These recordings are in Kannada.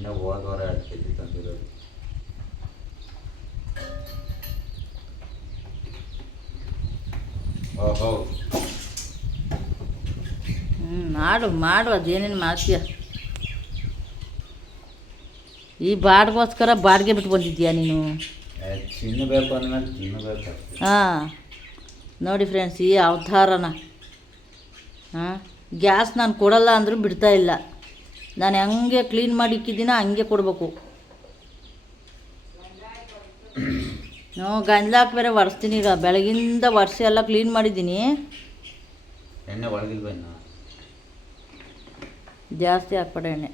ಎಣ್ಣೆ ಹೋದವರೆ 2 ಕೆಜಿ ತಂದಿರೋದು. ಓಹೋ ಮಾಡು ಅದೇನೇನು ಮಾಡ್ತೀಯ. ಈ ಬಾಡಿಗೋಸ್ಕರ ಬಾಡಿಗೆ ಬಿಟ್ಟು ಬಂದಿದ್ದೀಯಾ ನೀನು? ತಿನ್ನಬೇಕು ಅಂದಮೇಲೆ ತಿನ್ನಬೇಕು. ಹಾಂ ನೋಡಿ ಫ್ರೆಂಡ್ಸ್, ಈ ಅವತಾರನ ಗ್ಯಾಸ್ ನಾನು ಕೊಡಲ್ಲ ಅಂದರೂ ಬಿಡ್ತಾ ಇಲ್ಲ. ನಾನು ಹಂಗೆ ಕ್ಲೀನ್ ಮಾಡಿ ಇಕ್ಕಿದ್ದೀನ ಹಂಗೆ ಕೊಡಬೇಕು. ಗಂಜಲಾಕ್ ಬೇರೆ ಒರೆಸ್ತೀನಿ. ಈಗ ಬೆಳಗಿಂದ ಒರೆಸಿ ಎಲ್ಲ ಕ್ಲೀನ್ ಮಾಡಿದ್ದೀನಿ. ಎಣ್ಣೆ ಒಳಗಿಲ್ವ ಇನ್ನು? ಜಾಸ್ತಿ ಹಾಕ್ಬೇಡ ಎಣ್ಣೆ.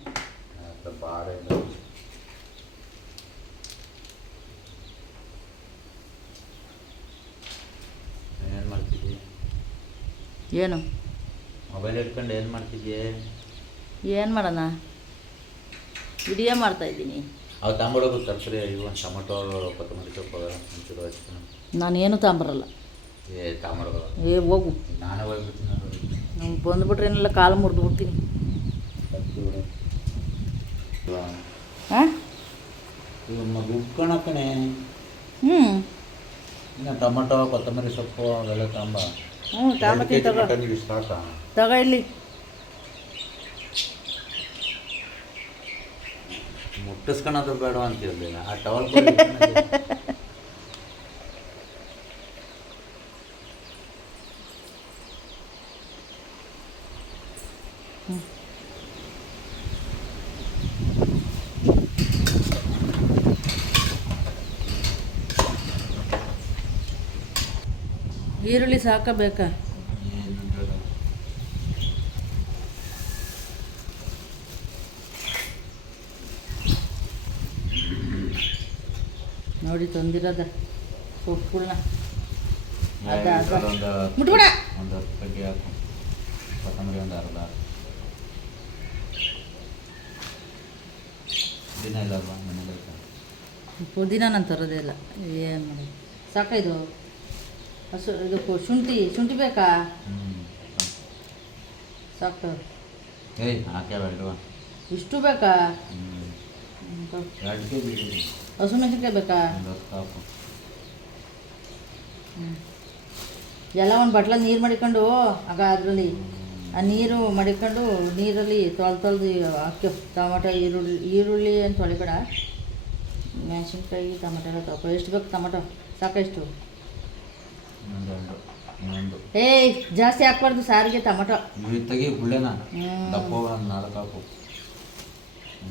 ಏನು ಮಾಡ್ತಿದ್ದಿ? ಏನು ಮೊಬೈಲ್ ಇಟ್ಕೊಂಡು ಏನು ಮಾಡ್ತಿದ್ಯೆ? ಏನು ಮಾಡೋಣ, ವಿಡಿಯೋ ಮಾಡ್ತಾಯಿದ್ದೀನಿ. ಅವು ತಗೊಂಬಿಡೋದು ತರಕಾರಿ. ಇವು ಟೊಮೊಟೊ, ಕೊತ್ತಂಬರಿ ಸೊಪ್ಪು ಒಂಚೂರು ಹಚ್ಕೊಂಡು. ನಾನೇನು ತಗೊಂಬರಲ್ಲ. ತಗೊಂಬಿಡೋದು. ಹೋಗು. ನಾನೇ ಹೋಗ್ಬಿಡ್ತೀನಿ. ನಂಗೆ ಬಂದುಬಿಟ್ರೆ ಏನೆಲ್ಲ ಕಾಲು ಮುರಿದು ಬಿಡ್ತೀನಿ. ಹಾಂ ಉಟ್ಕೊಳಕಣೆ. ಇನ್ನು ಟೊಮೊಟೊ, ಕೊತ್ತಂಬರಿ ಸೊಪ್ಪು ಅವೆಲ್ಲ ತಗೊಂಬ. ತಗೊಂಬತ್ತೀನಿ. ತಗೋ ಇಲ್ಲಿ. ಮುಟ್ಟಿಸ್ಕೊಳೋದು ಬೇಡ ಅಂತಿರಲಿಲ್ಲ ಆ ಟವಲ್. ಈರುಳ್ಳಿ ಸಾಕಬೇಕಾ? ನೋಡಿ ತಂದಿರೋದ ಸೊಪ್ಪುಗಳನ್ನ. ಮುಟ್ಬಿಡ. ಒಂದು 10 ಕಡ್ಡಿ ಹಾಕು. ಕೊತ್ತಂಬರಿ ಒಂದು ಅರ್ಧ. ಪುದೀನ ಇಲ್ಲಲ್ವಾ ಮನೇಲಿ? ಪುದೀನ ನಾನು ತರೋದೇ ಇಲ್ಲ. ಏನು ಮಾಡೋದು, ಸಾಕ ಇದು. ಇದಕ್ಕೂ ಶುಂಠಿ ಬೇಕಾ? ಸಾಕು. ಹಾಕ್ಯಾವ ಇಷ್ಟು ಬೇಕಾ? 2 ಕೆಜಿ. ಹಸಿಮೆಣಸಿನ್ಕಾಯಿ ಬೇಕಾ? ಎಲ್ಲ ಒಂದು ಬಟ್ಲ ನೀರು ಮಡಿಕೊಂಡು ಆಗ ಅದರಲ್ಲಿ ಆ ನೀರು ಮಡಿಕೊಂಡು ನೀರಲ್ಲಿ ತೊಳೆದು ಹಾಕಿ. ಟೊಮೊಟೊ, ಈರುಳ್ಳಿ ಏನು ತೊಳಿಬೇಡ. ಮೆಣಸಿನ್ಕಾಯಿ, ಟೊಮೊಟೊ ಎಲ್ಲ ತೊಳ್ಕೊ. ಎಷ್ಟು ಬೇಕು ಟೊಮೊಟೊ? ಸಾಕಷ್ಟು? ಜಾಸ್ತಿ ಹಾಕ್ಬಾರ್ದು ಸಾರಿಗೆ ಟೊಮೊಟೊ. ತೆಗಿ ಗುಳ್ಳೆನ. ದಪ್ಪ 4 ಹಾಕು.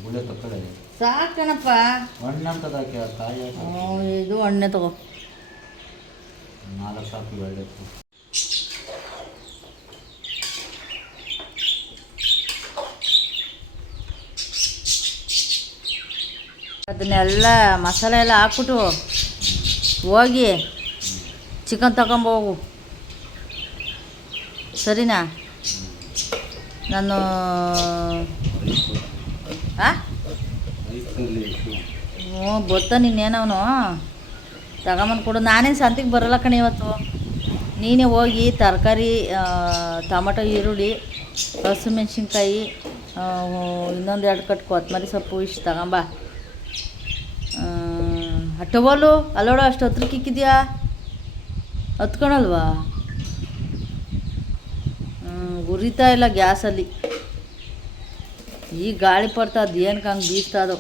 ಗುಳ್ಳೆ ತಕ್ಕಡೆ ಸಾಕಣಪ್ಪ. ಹಣ್ಣು ಅಂತದ ಕಾಯಿ. ಇದು ಹಣ್ಣೆ ತಗೋ. 4 ಸಾಕು. ಒಳ್ಳೆ ಅದನ್ನೆಲ್ಲ ಮಸಾಲೆ ಎಲ್ಲ ಹಾಕ್ಬಿಟ್ಟು ಹೋಗಿ ಚಿಕನ್ ತಗೊಂಬೋಗು. ಸರಿನಾ? ನಾನು ಗೊತ್ತಾ ನಿನ್ನೇನವನು ತಗೊಂಬಂದು ಕೊಡು. ನಾನೇನು ಸಂತಿಗೆ ಬರೋಲ್ಲ ಕಣೆ ಇವತ್ತು. ನೀನೇ ಹೋಗಿ ತರಕಾರಿ, ಟೊಮೊಟೊ, ಈರುಳ್ಳಿ, ಹಸಿಮೆಣ್ಸಿನ್ಕಾಯಿ, ಇನ್ನೊಂದು 2 ಕಟ್ಟು ಕೊತ್ತಂಬರಿ ಸೊಪ್ಪು ಇಷ್ಟು ತಗೊಂಬ. ಟವಲು ಅಲ್ಲೋಡು, ಅಷ್ಟು ಹತ್ರಕ್ಕೆ ಇಕ್ಕಿದ್ಯಾ? ಹತ್ಕೊಳಲ್ವಾ? ಉರಿತಾ ಇಲ್ಲ ಗ್ಯಾಸಲ್ಲಿ. ಈ ಗಾಳಿ ಪಡ್ತಾ ಅದು ಏನಕ್ಕೆ ಹಂಗೆ ಬೀಸ್ತಾ ಅದು.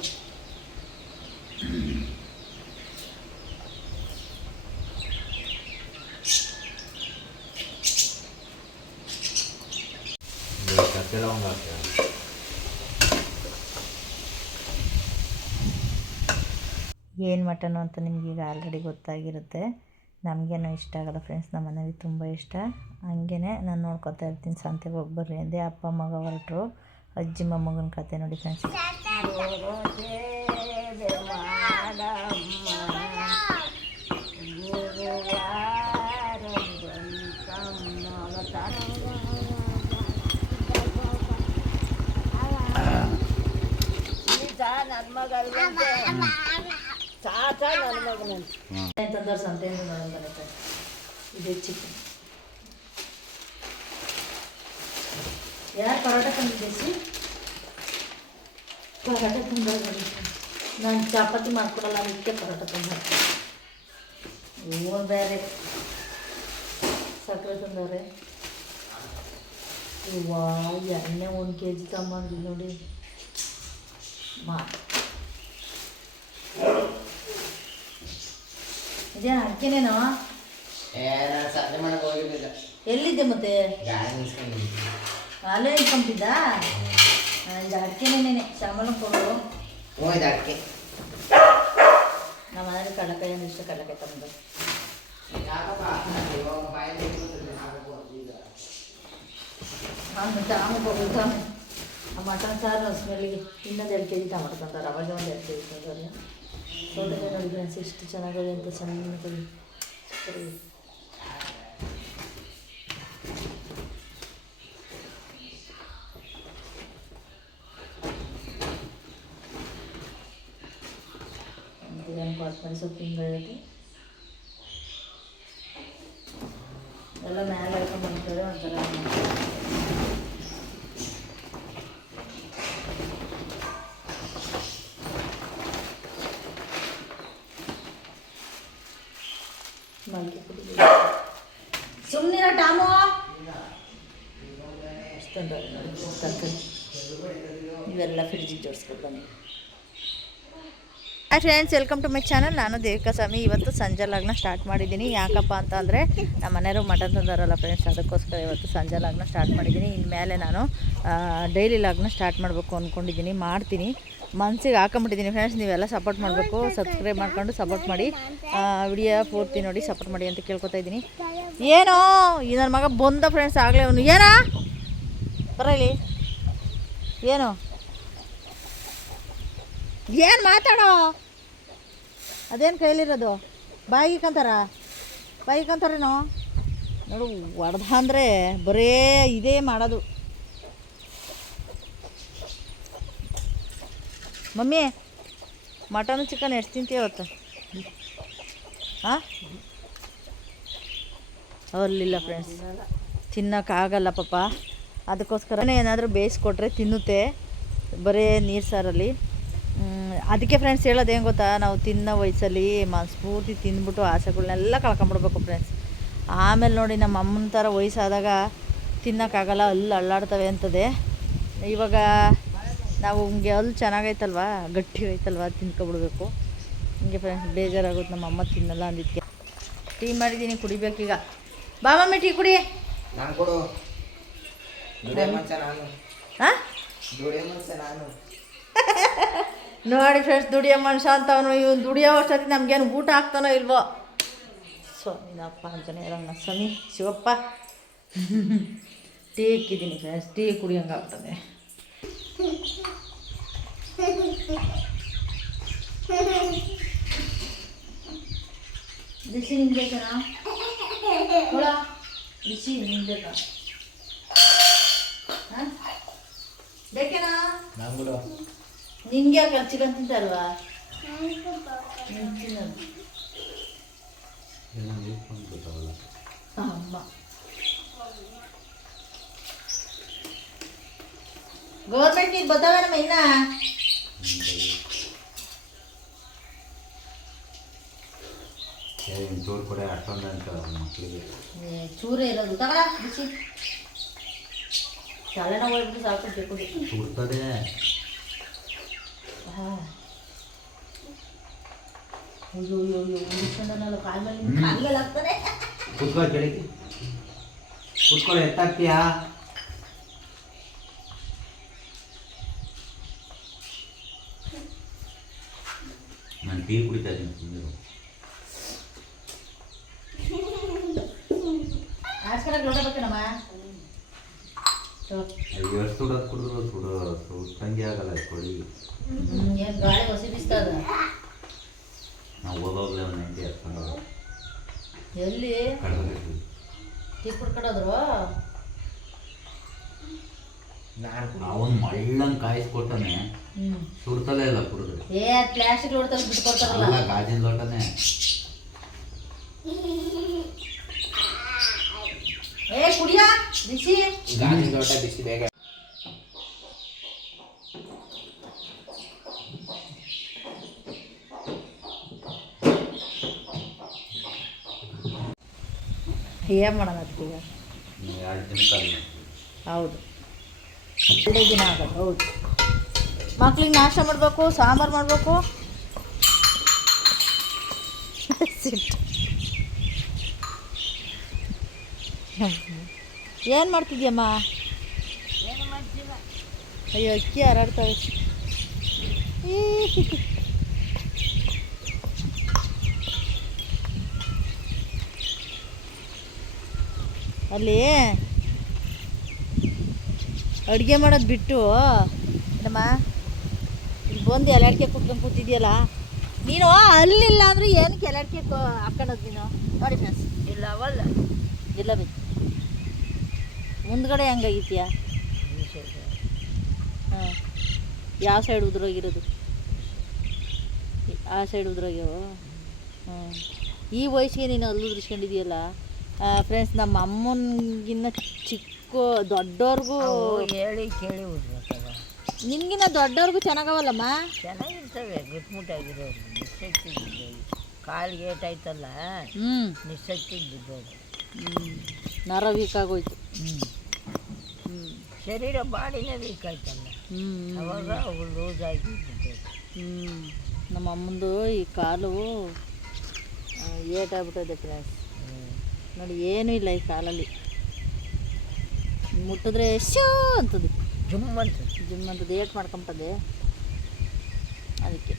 ಏನು ಮಟನು ಅಂತ ನಿಮ್ಗೆ ಈಗ ಆಲ್ರೆಡಿ ಗೊತ್ತಾಗಿರುತ್ತೆ. ನಮಗೇನೋ ಇಷ್ಟ ಆಗಲ್ಲ ಫ್ರೆಂಡ್ಸ್, ನಮ್ಮ ಮನೇಲಿ ತುಂಬ ಇಷ್ಟ. ಹಂಗೇ ನಾನು ನೋಡ್ಕೊತಾ ಇರ್ತೀನಿ. ಸಂತೆಗೆ ಹೋಗಿ ಬರ್ರಿ ಅಂದೆ. ಅಪ್ಪ ಮಗ ಹೊರಟರು. ಅಜ್ಜಿ ಮೊಮ್ಮಗನ ಕತೆ ನೋಡಿ ಫ್ರೆಂಡ್ಸ್. ನನ್ನ ಮಗ ತಂದವ್ರು ಸಂತೆಯಿಂದ ನೋಡೋಣ ಬರುತ್ತೆ. ಇದು ಚಿಕನ್. ಯಾರು ಪರೋಟ ತಂದಿದ್ದೆ? ಪರೋಟ ತಂದಾರ ನೋಡಿ. ನಾನು ಚಪಾತಿ ಮಾಡ್ಕೊಡಲ್ಲ, ಅದಕ್ಕೆ ಪರೋಟ ತಂದಾರ. ಓ ಬೇರೆ ಸಕ್ಕರೆ ತಂದವ್ರೆ. ವಾ ಎಣ್ಣೆ 1 kg ತಗೊಂಡ್ರಿ ನೋಡಿ. ಇದೇ ಅಡ್ಕೆನೇನೋ? ಸಂಜೆ ಮಾಡಕ್ಕೆ ಹೋಗಿದ್ದಿಲ್ಲ. ಎಲ್ಲಿದ್ದೆ ಮತ್ತೆ? ಅಲ್ಲೇ ಇಟ್ಕೊಂಬಿದ್ದ. ಇದು ಅಡ್ಕೆನೇನೆ ಸಾಂಬಾರು ಕೊಡು. ಇದು ಅಡಿಕೆ. ನಮ್ಮ ಮನೇಲಿ ಕಡಲೆಕಾಯಿ ಅಂದ್ರೆ ಇಷ್ಟ. ಕಡಲೆಕಾಯಿ ತಗೊಂಡು ತಗೊಂಡು ಆ ಮಟನ್ ಸಾರು ಸ್ಮೆಲ್ಲಿಗೆ ಇನ್ನೊಂದು 2 kg ಟೊಮಟೊ ತಂತಾರೆ. ಅವಾಗ ಒಂದು 2 kg ತಂತಾರೆ. ಸೌತೆಕಾಯಿ ನೋಡಿ ಫ್ರೆಂಡ್ಸ್ ಎಷ್ಟು ಚೆನ್ನಾಗಿದೆ ಅಂತ. ಚೆನ್ನಾಗಿ ಸರಿ ಕೊತ್ತಂಬರಿ ಸೊಪ್ಪು ಹಿಂಗೈತಿ ಎಲ್ಲ ಮ್ಯಾಲೆ ಹಾಕೊಂಡು ಮಾಡ್ತಾರೆ ಒಂಥರ. ಸುಮ್ಮನಿರೋ ಟಾಮು ಅಷ್ಟೊಂದು ತರಕಾರಿ ಇವೆಲ್ಲ ಫ್ರಿಡ್ಜಿಗೆ ಜೋಡಿಸ್ಕೊಂಡು ಬನ್ನಿ. Hi friends, welcome to my channel. ನಾನು ದೇವಿಕಾ ಸ್ವಾಮಿ. ಇವತ್ತು ಸಂಜೆ ಲಾಗ್ನ ಸ್ಟಾರ್ಟ್ ಮಾಡಿದ್ದೀನಿ. ಯಾಕಪ್ಪ ಅಂತ ಅಂದರೆ ನಮ್ಮ ಮನೆಯವರು ಮಟನ್ ತಂದಾರಲ್ಲ ಫ್ರೆಂಡ್ಸ್, ಅದಕ್ಕೋಸ್ಕರ ಇವತ್ತು ಸಂಜೆ ಲಾಗ್ನ ಸ್ಟಾರ್ಟ್ ಮಾಡಿದ್ದೀನಿ. ಇನ್ಮೇಲೆ ನಾನು ಡೈಲಿ ಲಾಗ್ನ ಸ್ಟಾರ್ಟ್ ಮಾಡಬೇಕು ಅಂದ್ಕೊಂಡಿದ್ದೀನಿ. ಮಾಡ್ತೀನಿ, ಮನಸ್ಸಿಗೆ ಹಾಕೊಂಬಿಟ್ಟಿದ್ದೀನಿ ಫ್ರೆಂಡ್ಸ್. ನೀವೆಲ್ಲ ಸಪೋರ್ಟ್ ಮಾಡಬೇಕು, ಸಬ್ಸ್ಕ್ರೈಬ್ ಮಾಡ್ಕೊಂಡು ಸಪೋರ್ಟ್ ಮಾಡಿ, ವಿಡಿಯೋ ಪೂರ್ತಿ ನೋಡಿ ಸಪೋರ್ಟ್ ಮಾಡಿ ಅಂತ ಕೇಳ್ಕೊತಾ ಇದ್ದೀನಿ. ಏನೋ ಈ ನನ್ನ ಮಗ ಬಂದ ಫ್ರೆಂಡ್ಸ್ ಆಗಲೇ ಅವನು ಏನೋ ಬರಲಿ ಏನು ಏನು ಮಾತಾಡೋ, ಅದೇನು ಕೈಲಿರೋದು ಬಾಯಿಗಂತಾರೇನೋ ನೋಡು. ಹೊಡೆದ ಅಂದರೆ ಬರೇ ಇದೇ ಮಾಡೋದು. ಮಮ್ಮಿ ಮಟನ್ ಚಿಕನ್ ಎಷ್ಟು ತಿಂತೀಯ ಇವತ್ತು? ಹಾಂ ಅಲ್ಲಿಲ್ಲ ಫ್ರೆಂಡ್ಸ್, ತಿನ್ನೋಕ್ಕಾಗಲ್ಲ ಪಾಪ. ಅದಕ್ಕೋಸ್ಕರನೇ ಏನಾದರೂ ಬೇಯಿಸ್ಕೊಟ್ರೆ ತಿನ್ನುತ್ತೆ, ಬರೀ ನೀರು ಸಾರಲ್ಲಿ. ಅದಕ್ಕೆ ಫ್ರೆಂಡ್ಸ್ ಹೇಳೋದು ಏನು ಗೊತ್ತಾ, ನಾವು ತಿನ್ನೋ ವಯಸ್ಸಲ್ಲಿ ಮನಸ್ಫೂರ್ತಿ ತಿಂದ್ಬಿಟ್ಟು ಆಸೆಗಳನ್ನೆಲ್ಲ ಕಳ್ಕೊಂಬಿಡ್ಬೇಕು ಫ್ರೆಂಡ್ಸ್. ಆಮೇಲೆ ನೋಡಿ ನಮ್ಮ ಅಮ್ಮನ ಥರ ವಯಸ್ಸಾದಾಗ ತಿನ್ನೋಕ್ಕಾಗಲ್ಲ, ಅಲ್ಲಾಡ್ತವೆ ಅಂತದೆ. ಇವಾಗ ನಾವು ಹಿಂಗೆ ಚೆನ್ನಾಗೈತಲ್ವ, ಗಟ್ಟಿ ಐತಲ್ವ, ತಿನ್ಕೊಬಿಡ್ಬೇಕು. ಹಿಂಗೆ ಫ್ರೆಂಡ್ಸ್ ಬೇಜಾರಾಗುತ್ತೆ. ನಮ್ಮ ಅಮ್ಮ ತಿನ್ನಲ್ಲ ಅಂದಿದ್ದಕ್ಕೆ ಟೀ ಮಾಡಿದ್ದೀನಿ, ಕುಡಿಬೇಕೀಗ. ಬಾ ಮಮ್ಮಿ ಟೀ ಕುಡಿ. ಹಾಂ ನೋಡಿ ಫ್ರೆಂಡ್ಸ್, ದುಡಿಯೋ ಮನುಷ್ಯ ಅಂತವನು ಇವನು. ದುಡಿಯೋ ಅಷ್ಟೊತ್ತಿಗೆ ನಮಗೇನು ಊಟ ಹಾಕ್ತಾನೋ ಇಲ್ವೋ. ಸ್ವಾಮಿನಪ್ಪ ಅಂತಾನೆ ರಂಗ ಸ್ವಾಮಿ ಶಿವಪ್ಪ. ಟೀ ಇಕ್ಕಿದ್ದೀನಿ ಫ್ರೆಂಡ್ಸ್, ಟೀ ಕುಡಿಯೋಂಗಾಗ್ತದೆ. ಬಿಸಿ ನಿಮ್ಗೆ ಬೇಕನಾ? ಬಿಸಿ ನಿಮ್ಗೆ ಬೇಕಾ? ಹಾಂ ಬೇಕೇನಾ? ನಿಂಗೆ ಯಾಕೆ ಚಿಕನ್ ತಿಂತಲ್ವಾ? ಅಮ್ಮ ಗೌರ್ಮೆಂಟ್ ನೀರು ಬರ್ತಾವೆ ನಮ್ಮ ಇನ್ನ. ಚೂರು ಕೂಡ ಅಷ್ಟೊಂದು ಅಂತ ಮಕ್ಕಳಿಗೆ ಚೂರೇ ಇರೋದು ತಗೊಳ ಬಿಸಿ. ತಲೆನೋವು ಹೋಗ್ಬಿಟ್ಟು ಸಾಕು ಸುಡ್ತದೆ. ಹಾಂ ಅಯ್ಯೋ ಅಯ್ಯೋ ಉಳಿಸ್ಕೊಂಡನಲ್ಲ ಕಾಲ ಮೇಲೆ ಆಗ್ತಾನೆ. ಕೂತ್ಕೊ ಕೆಳಗೆ ಕೂತ್ಕೊಳ್ಳಿ, ಎತ್ತಾಗ್ತೀಯಾ? ನಾನು ಟೀ ಕುಡಿತಾ ಇದ್ದೀನಿ. ಆಸ್ಕರ ಲೋಟ ಬೇಕೇನಮ್ಮ? ಎಷ್ಟು ಸುಡೋದು ಕುಡಿದ್ರು ಸುಟ್ಟಂಗೆ ಆಗಲ್ಲ ಕೊಡಿ. ಏನು ಗಾಳಿ ಹೊಸಿ ಬಿಸ್ತದ. ನಾವು ಓದೋಗ್ಲೇ ಒಂದು 90 ಎತ್ಕೊಂಡು ಎಲ್ಲಿ ಟೀ ಕುಡ್ಕೊಡೋದ್ರು. ಅವನು ಮಳ್ಳಂಗೆ ಕಾಯಿಸ್ಕೊತಾನೆ, ಸುಡ್ತಲೇ ಇಲ್ಲ ಕುಡಿದ್ರೆ. ಪ್ಲಾಸ್ಟಿಕ್ ಲೋಟದಲ್ಲಿ ಬಿಟ್ಕೊಡ್ತಾರಲ್ಲ, ಗಾಜಿನ ಲೋಟನೇ. ಕುಡಿಯ ಬಿಸಿ ಗಾಜಿನ ಲೋಟ ಬಿಸಿ ಬೇಗ. ಏನು ಮಾಡೋಣ ಅದಕ್ಕೀಗ? 2 ದಿನ ಕಾಲ ಹೌದು, 2 ದಿನ ಆಗೋದು. ಹೌದು, ಮಕ್ಳಿಗೆ ನಾಷ್ಟ ಮಾಡಬೇಕು, ಸಾಂಬಾರು ಮಾಡಬೇಕು. ಏನು ಮಾಡ್ತಿದ್ಯಮ್ಮ? ಅಯ್ಯೋ, ಅಕ್ಕಿ ಹಾರಾಡ್ತವೆ. ಅಲ್ಲಿ ಅಡುಗೆ ಮಾಡೋದು ಬಿಟ್ಟು ನಮ್ಮ ಇಲ್ಲಿ ಬಂದು ಎಲಾಡ್ಕೆ ಕುಟ್ಕೊಂಡು ಕೂತಿದ್ಯಲ್ಲ ನೀನು. ಅಲ್ಲಿಲ್ಲ ಅಂದರೆ ಏನಕ್ಕೆ ಎಲಾಡ್ಕೆ ಹಾಕೋಣದು ನೀನು? ನೋಡಿ ಫ್ರೆಂಡ್ಸ್, ಇಲ್ಲ ಅವಲ್ಲ ಇಲ್ಲ ಬೇಕು ಮುಂದ್ಗಡೆ ಹೆಂಗಾಗಿತ್ಯಾ? ಹಾಂ, ಯಾವ ಸೈಡ್ ಉದ್ರೋಗಿರೋದು? ಆ ಸೈಡ್ ಉದ್ರೋಗ್ಯಾವ. ಹಾಂ, ಈ ವಯಸ್ಸಿಗೆ ನೀನು ಅಲ್ಲಿ ಉದ್ರಿಸ್ಕೊಂಡಿದೆಯಲ್ಲ ಫ್ರೆಂಡ್ಸ್. ನಮ್ಮ ಅಮ್ಮನಿಗಿನ್ನ ದೊಡ್ಡವ್ರಿಗೂ ಹೇಳಿ ಕೇಳಿ ಉಡ್ಬೇಕಲ್ಲ. ನಿನ್ಗಿನ್ನ ದೊಡ್ಡವ್ರಿಗೂ ಚೆನ್ನಾಗವಲ್ಲಮ್ಮ. ಚೆನ್ನಾಗಿರ್ತವೆ ಗಟ್ಮುಟ್ಟಾಗಿರೋರು. ನಿಶಕ್ತಿಗೆ ಕಾಲಿಗೆ ಏಟಾಯ್ತಲ್ಲ, ನಿಶಕ್ತಿಗೆ ಬಿದ್ದೋದು. ನರ ವೀಕ್ ಆಗೋಯ್ತು. ಶರೀರ ಬಾಡಿನೇ ವೀಕ್ ಆಯ್ತಲ್ಲ, ಅವಾಗ ಅವು ಲೂಸ್ ಆಗಿ ಬಿದ್ದೋದು. ನಮ್ಮ ಅಮ್ಮಂದು ಈ ಕಾಲು ಏಟಾಗ್ಬಿಟ್ಟಿದೆ ಫ್ರೆಂಡ್ಸ್. ನೋಡಿ, ಏನೂ ಇಲ್ಲ ಈ ಕಾಲಲ್ಲಿ. ಮುಟ್ಟಿದ್ರೆ ಶೂ ಅಂತದೆ, ಜುಮ್ ಅಂತದ್ದು ಏಟ್ ಮಾಡ್ಕೊಂಬಿಟ್ಟದೆ. ಅದಕ್ಕೆ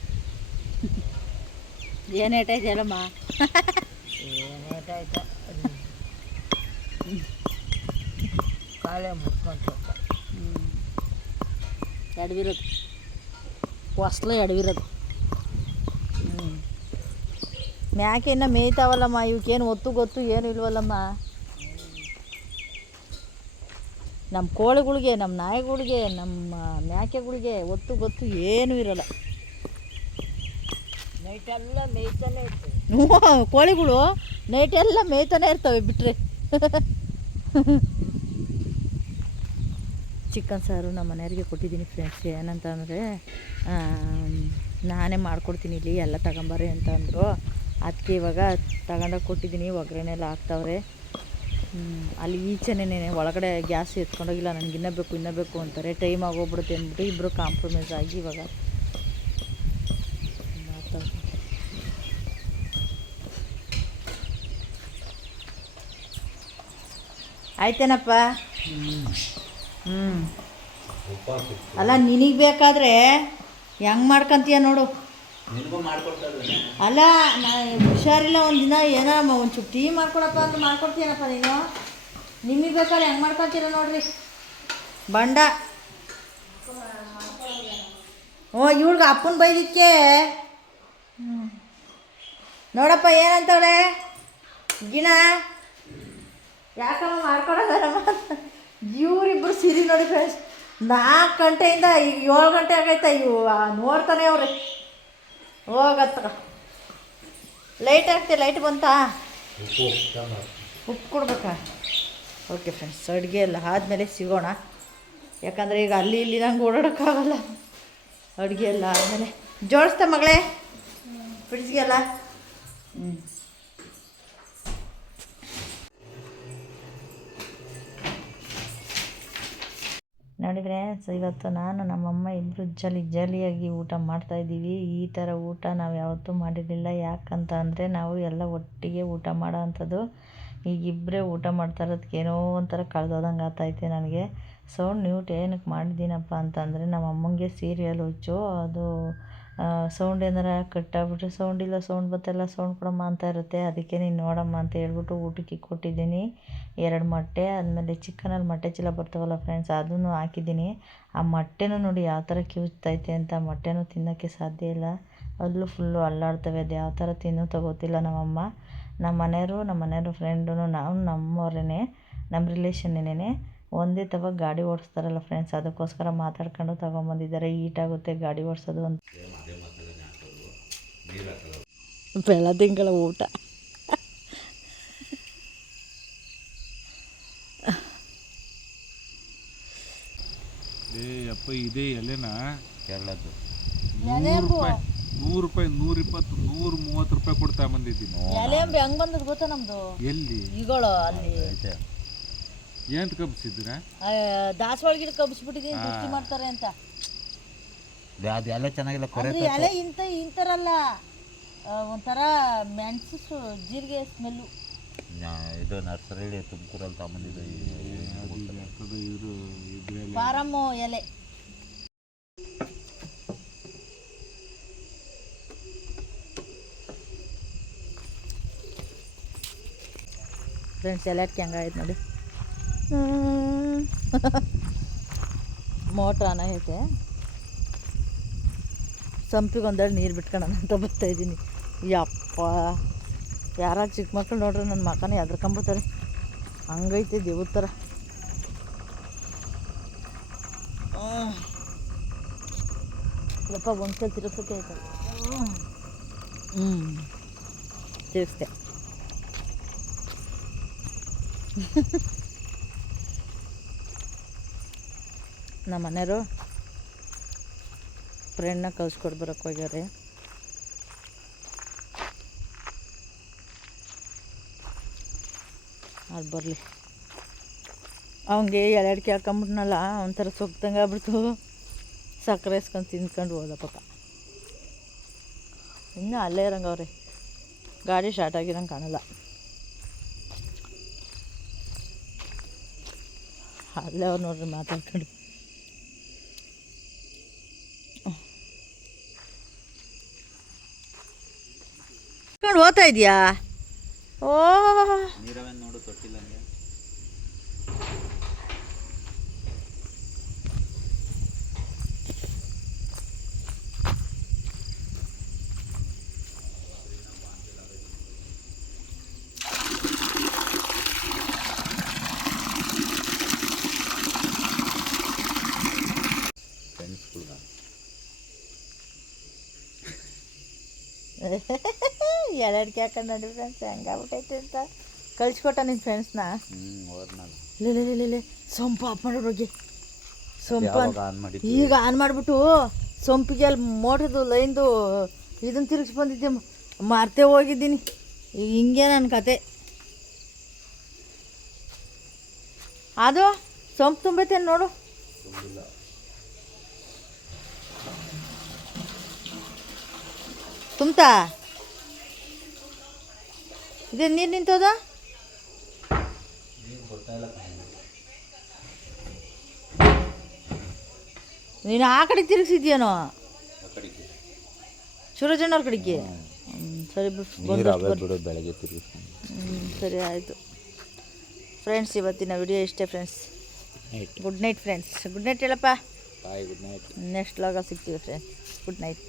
ಏನು ಏಟಾಯ್ತು ಅಲ್ಲಮ್ಮ? ಏನು ಏಟಾಯ್ತ ಕಾಲೇ ಮುಟ್ಕೊಂತ ಎಡವಿರೋದು, ಹೊಸ್ಲು ಎಡವಿರೋದು. ಮ್ಯಾಕೆ ಇನ್ನು ಮೇಯ್ತಾವಲ್ಲಮ್ಮ, ಇವಕ್ಕೇನು ಒತ್ತು ಗೊತ್ತು ಏನು ಇಲ್ವಲ್ಲಮ್ಮ. ನಮ್ಮ ಕೋಳಿಗಳಿಗೆ, ನಮ್ಮ ನಾಯಿಗಳಿಗೆ, ನಮ್ಮ ಮ್ಯಾಕೆಗಳಿಗೆ ಒತ್ತು ಗೊತ್ತು ಏನೂ ಇರೋಲ್ಲ. ನೈಟೆಲ್ಲ ಮೇಯ್ತಾನೆ ಇರ್ತವೆ. ಕೋಳಿಗಳು ನೈಟೆಲ್ಲ ಮೇಯ್ತಾನೆ ಇರ್ತವೆ ಬಿಟ್ಟರೆ. ಚಿಕನ್ ಸಾರು ನಮ್ಮ ಮನೆಯವರಿಗೆ ಕೊಟ್ಟಿದ್ದೀನಿ ಫ್ರೆಂಡ್ಸ್. ಏನಂತ ಅಂದರೆ ನಾನೇ ಮಾಡ್ಕೊಡ್ತೀನಿ ಇಲ್ಲಿ ಎಲ್ಲ ತಗೊಂಬರ್ರಿ ಅಂತ ಅಂದರು. ಅದಕ್ಕೆ ಇವಾಗ ತಗೊಂಡೋಗಿ ಕೊಟ್ಟಿದ್ದೀನಿ. ಒಗ್ಗರಣೆಲ್ಲ ಹಾಕ್ತಾವ್ರೆ. ಅಲ್ಲಿ ಈಚೆನೇ ಒಳಗಡೆ ಗ್ಯಾಸ್ ಎತ್ಕೊಂಡೋಗಿಲ್ಲ. ನನಗೆ ಇನ್ನೂ ಬೇಕು ಅಂತಾರೆ. ಟೈಮ್ ಆಗೋಗ್ಬಿಡುತ್ತೆ ಅಂದ್ಬಿಟ್ಟು ಇಬ್ಬರು ಕಾಂಪ್ರಮೈಸ್ ಆಗಿ ಇವಾಗ ಮಾಡ್ತಾವ್ರೆ. ಆಯ್ತೇನಪ್ಪ? ಅಲ್ಲ, ನಿನಗೆ ಬೇಕಾದರೆ ಹೆಂಗೆ ಮಾಡ್ಕೊಂತೀಯ ನೋಡು. ಅಲ್ಲ, ಹುಷಾರಿಲ್ಲ ಒಂದಿನ, ಏನೋ ಒಂಚೂರು ಟೀ ಮಾಡ್ಕೊಡಪ್ಪ ಅಂತ ಮಾಡ್ಕೊಡ್ತೀನಪ್ಪ ನೀನು. ನಿಮಗೆ ಬೇಕಾದ್ರೆ ಹೆಂಗೆ ಮಾಡ್ಕೊತೀರ ನೋಡ್ರಿ ಬಂಡ. ಇವಳಿಗೆ ಅಪ್ಪನ ಬೈದಿಕ್ಕೆ ನೋಡಪ್ಪ ಏನಂತವಳೆ ಗಿಣ. ಯಾಕಮ್ಮ ಮಾಡ್ಕೊಡೋದಮ್ಮ? ಇವರಿಬ್ಬರು ಸಿರಿ ನೋಡಿ ಫ್ರೆಂಡ್ಸ್. 4 ಗಂಟೆಯಿಂದ ಈಗ 7 ಗಂಟೆ ಆಗೈತೆ. ಇವು ನೋಡ್ತಾನೆ ಅವ್ರಿ. ಹೋಗತ್ತ ಲೈಟ್ ಆಗ್ತೆ. ಲೈಟ್ ಬಂತಾ? ಉಪ್ಪು ಕೊಡ್ಬೇಕಾ? ಓಕೆ ಫ್ರೆಂಡ್ಸ್, ಅಡುಗೆ ಎಲ್ಲ ಆದಮೇಲೆ ಸಿಗೋಣ. ಯಾಕಂದರೆ ಈಗ ಅಲ್ಲಿ ಇಲ್ಲಿ ನಂಗೆ ಓಡಾಡೋಕ್ಕಾಗಲ್ಲ. ಅಡುಗೆ ಎಲ್ಲ ಆದಮೇಲೆ ಜೋಡಿಸ್ತೆ ಮಗಳೇ ಫ್ರಿಡ್ಜ್ಗೆಲ್ಲ. ನೋಡಿದರೆ ಇವತ್ತು ನಾನು ನಮ್ಮಮ್ಮ ಇಬ್ಬರು ಜಾಲಿಯಾಗಿ ಊಟ ಮಾಡ್ತಾಯಿದ್ದೀವಿ. ಈ ಥರ ಊಟ ನಾವು ಯಾವತ್ತೂ ಮಾಡಿರಲಿಲ್ಲ. ಯಾಕಂತ ಅಂದರೆ ನಾವು ಎಲ್ಲ ಒಟ್ಟಿಗೆ ಊಟ ಮಾಡೋ ಅಂಥದ್ದು. ಈಗ ಇಬ್ಬರೇ ಊಟ ಮಾಡ್ತಾ ಇರೋದಕ್ಕೆ ಏನೋ ಒಂಥರ ಕಳೆದೋದಂಗೆ ಆಗ್ತೈತೆ ನನಗೆ. ಸೌಂಡ್ ಮ್ಯೂಟ್ ಏನಕ್ಕೆ ಮಾಡಿದ್ದೀನಪ್ಪ ಅಂತಂದರೆ ನಮ್ಮ ಅಮ್ಮಂಗೆ ಸೀರಿಯಲ್ ಹುಚ್ಚು. ಅದು ಸೌಂಡ್ ಏನಾರ ಕಟ್ಟಾಗ್ಬಿಟ್ರೆ ಸೌಂಡ್ ಬತ್ತೆಲ್ಲ ಸೌಂಡ್ ಕೊಡಮ್ಮ ಅಂತ ಇರುತ್ತೆ. ಅದಕ್ಕೆ ನೀನು ನೋಡಮ್ಮ ಅಂತ ಹೇಳ್ಬಿಟ್ಟು ಊಟಕ್ಕೆ ಕೊಟ್ಟಿದ್ದೀನಿ. 2 ಮೊಟ್ಟೆ, ಆದಮೇಲೆ ಚಿಕನಲ್ಲಿ ಮೊಟ್ಟೆ ಚೀಲ ಬರ್ತಾವಲ್ಲ ಫ್ರೆಂಡ್ಸ್, ಅದನ್ನು ಹಾಕಿದ್ದೀನಿ. ಆ ಮೊಟ್ಟೆನೂ ನೋಡಿ ಯಾವ ಥರ ಕಿವುಚ್ತೈತೆ ಅಂತ. ಮೊಟ್ಟೆನೂ ತಿನ್ನೋಕ್ಕೆ ಸಾಧ್ಯ ಇಲ್ಲ. ಅಲ್ಲೂ ಫುಲ್ಲು ಅಲ್ಲಾಡ್ತವೆ. ಅದು ಯಾವ ಥರ ತಿನ್ನೋ ಗೊತ್ತಿಲ್ಲ ನಮ್ಮಮ್ಮ. ನಮ್ಮ ಮನೆಯವರು ಫ್ರೆಂಡು ನಾವು ನಮ್ಮವರೇ, ನಮ್ಮ ರಿಲೇಷನ್ನೇನೆ. ಒಂದೇ ತವ ಗಾಡಿ ಓಡಿಸ್ತಾರಲ್ಲ ಫ್ರೆಂಡ್ಸ್, ಅದಕ್ಕೋಸ್ಕರ ಮಾತಾಡ್ಕೊಂಡು ತಗೊಂಬಂದಿದ್ದಾರೆ. ಈಟಾಗುತ್ತೆ ಗಾಡಿ ಓಡಿಸೋದು ಅಂತ. ಬೆಳದಿಂಗಳ ಊಟ. ಅಪ್ಪ ಇದೇ ಎಲೆನಾ ಕೇರಳದ್ದು. ರೂಪಾಯಿ 120 130 ರೂಪಾಯಿ ಕೊಡ್ತಾ ಬಂದಿದ್ದೀನಿ. ಎಲೆ ಅಂಬಿ ಹೆಂಗ್ ಬಂದದ್ ಗೊತ್ತಾ ನಮ್ದು ಎಲ್ಲಿ ಈಗಳು ಅಲ್ಲಿ ಏನ್ ಕಬ್ಸಿದ್ರ? ದಾಸವಾಳ ಗಿಡ ಕಬ್ಬಿಸ್ಬಿಟ್ಟಿದೀನಿ ದೃಷ್ಟಿ ಮಾಡ್ತಾರೆ ಅಂತ. ಅದು ಎಲ್ಲ ಚೆನ್ನಾಗಿಲ್ಲ ಕೊರೆ ಅಂದ್ರೆ ಎಲೆ ಇಂಥರಲ್ಲ ಒಂಥರ ಮೆಣಸು ಜೀರಿಗೆ ಸ್ಮೆಲ್ಲು. ಇದು ನರ್ಸರಿ ತುಮಕೂರಲ್ಲಿ ತಗೊಂಬಂದಿದ್ದು ಪಾರಮ್ಮು ಎಲೆ. ಫ್ರೆಂಡ್ಸ್ ಎಲ್ಲಕ್ಕೆ ಹೆಂಗಾಯ್ತು ನೋಡಿ. ಮೋಟ್ರ್ ಆನ್ ಆಗೈತೆ. ಸಂಪಿಗೆ ಒಂದೆರಡು ನೀರು ಬಿಟ್ಕೊಳ್ಳೋಣ ಅಂತ ಬರ್ತಾಯಿದ್ದೀನಿ. ಯಪ್ಪ ಯಾರಾಗ ಚಿಕ್ಕ ಮಕ್ಳು ನೋಡ್ರಿ ನನ್ನ ಮಕ್ಕನೇ ಎದ್ರಕೊಂಬತ್ತಾರೆ, ಹಂಗೈತೆ ದೇವ್ರ ಥರ. ಯಪ್ಪ ಒಂದ್ಸಲ ತಿರುಗ್ಸೋಕೆ ಆಯ್ತಲ್ಲ. ತಿರುಗಿಸ್ದೆ. ನಮ್ಮ ಮನೆಯವರು ಫ್ರೆಂಡ್ನ ಕಳ್ಸ್ಕೊಟ್ಟು ಬರೋಕ್ಕೆ ಹೋಗ್ಯಾರೆ. ಅದು ಬರಲಿ. ಅವನಿಗೆ ಎಲೆಡ್ಕೆ ಹಾಕೊಂಬಿಟ್ನಲ್ಲ ಒಂಥರ ಸೊಕ್ತಂಗೆ ಆಗ್ಬಿಡ್ತು. ಸಕ್ಕರೆ ಇಸ್ಕೊಂಡು ತಿನ್ಕೊಂಡು ಹೋದ ಪಾಪ. ಇನ್ನೂ ಅಲ್ಲೇ ಇರಂಗವ್ರೆ, ಗಾಡಿ ಸ್ಟಾರ್ಟ್ ಆಗಿರಂಗೆ ಕಾಣಲ್ಲ. ಅಲ್ಲೇ ಅವ್ರು ನೋಡ್ರಿ ಮಾತಾಡ್ಕೊಂಡು. ಓದ್ತಾ ಇದೆಯಾ? ಓ ನೀರವೇನು ನೋಡು ತೊಟ್ಟಿಲ್ಲ ಹಂಗೆ. ಎಲೆಡ್ಕೆ ಹಾಕೊಂಡು ನೋಡಿ ಫ್ರೆಂಡ್ಸ್ ಹೆಂಗಾಗ್ಬಿಟ್ಟೈತೆ ಅಂತ ಕಳಿಸ್ಕೊಟ್ಟ ನಿನ್ನ ಫ್ರೆಂಡ್ಸ್ನ. ಇಲ್ಲ ಸೊಂಪು ಆಫ್ ಮಾಡೋರಿಗೆ. ಸೊಂಪು ಈಗ ಆನ್ ಮಾಡಿಬಿಟ್ಟು ಸೊಂಪಿಗೆ ಅಲ್ಲಿ ಮೋಟ್ರದು ಲೈನ್ದು ಇದನ್ನು ತಿರುಗಿಸಿ ಬಂದಿದ್ದೆ, ಮರ್ತೇ ಹೋಗಿದ್ದೀನಿ. ಈಗ ಹಿಂಗೆ ನನ್ನ ಕತೆ. ಅದು ಸೊಂಪು ತುಂಬೈತೆ ನೋಡು. ತುಂಬ್ತಾ ಇದೇ ನೀರು ನಿಂತದ. ನೀನು ಆ ಕಡೆಗೆ ತಿರುಗಿಸಿದ್ಯೇನೋ, ಸೂರಜಣ್ಣವ್ರ ಕಡೆಗೆ. ಸರಿ ಬಿಡು, ಬೆಳಗ್ಗೆ ತಿರುಗಿಸ್ತೀನಿ. ಸರಿ ಆಯಿತು ಫ್ರೆಂಡ್ಸ್, ಇವತ್ತಿನ ವಿಡಿಯೋ ಇಷ್ಟೇ friends. Good night friends. Good night ಹೇಳಪ್ಪ. Bye, good night. ನೆಕ್ಸ್ಟ್ ಲಾಗ ಸಿಗ್ತೀವಿ ಫ್ರೆಂಡ್ಸ್. Good night.